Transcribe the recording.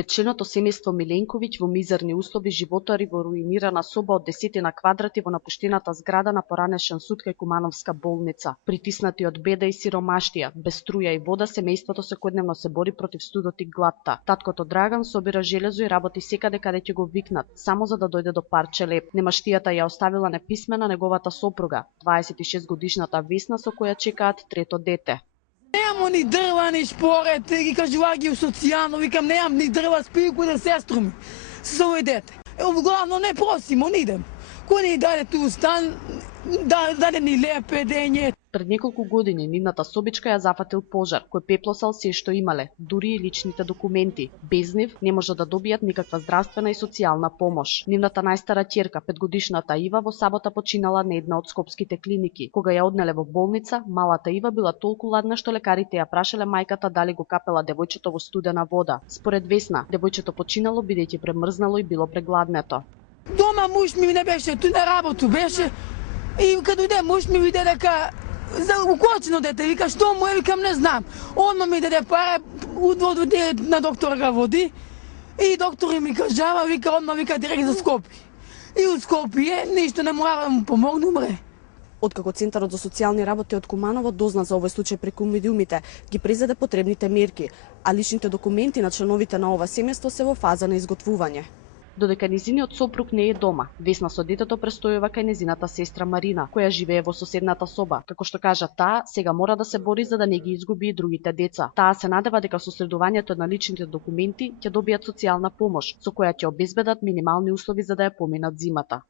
Петчленото семејство Миленковиќ во мизерни услови животари во руинирана соба од 10 квадрати во напуштената зграда на поранешен суд кај Кумановска болница. Притиснати од беда и сиромаштија, без струја и вода, семејството секојдневно се бори против студот и гладта. Таткото Драган собира железо и работи секаде каде ќе го викнат, само за да дојде до парче леп. Немаштијата ја оставила неписмена неговата сопруга, 26 годишната Весна, со која чекаат трето дете. Немamo ni drva, ni šporet, ги кажува ги у социјално, викам немам ни дрва, спiju кој да сестру ми, со овој дете. Главно не просимо, не идем. Кој ни даде ту стан, даде ни лепе дење. Пред неколку години нивната собичка ја зафатил пожар, кој пеплосал се што имале, дури и личните документи. Без нив не може да добијат никаква здравствена и социјална помош. Нивната најстара ќерка, 5-годишната Ива, во сабота починала на една од скопските клиники. Кога ја однеле во болница, малата Ива била толку ладна што лекарите ја прашале мајката дали го капела девојчето во студена вода. Според Весна, девојчето починало бидејќи премрзнало и било прегладнето. Дома муж ми не беше, ту на работу беше, и кога дојде муж ми виде дека за укочено дете, вика што му е, викам не знам. Одма ми даде пари, одводи на доктор га води и доктор ми кажава, вика одма вика директ за Скопје. И у Скопје ништо не мора да му помогне, умре. Откако Центарот за социјални работи од Куманово дозна за овој случај преку медиумите, ги презеде потребните мерки, а личните документи на членовите на ова семејство се во фаза на изготвување. Додека незиниот сопруг не е дома, Весна со детето престојува кај незината сестра Марина, која живее во соседната соба. Како што кажа таа, сега мора да се бори за да не ги изгуби и другите деца. Таа се надева дека со следувањето на личните документи ќе добијат социјална помош, со која ќе обезбедат минимални услови за да ја поминат зимата.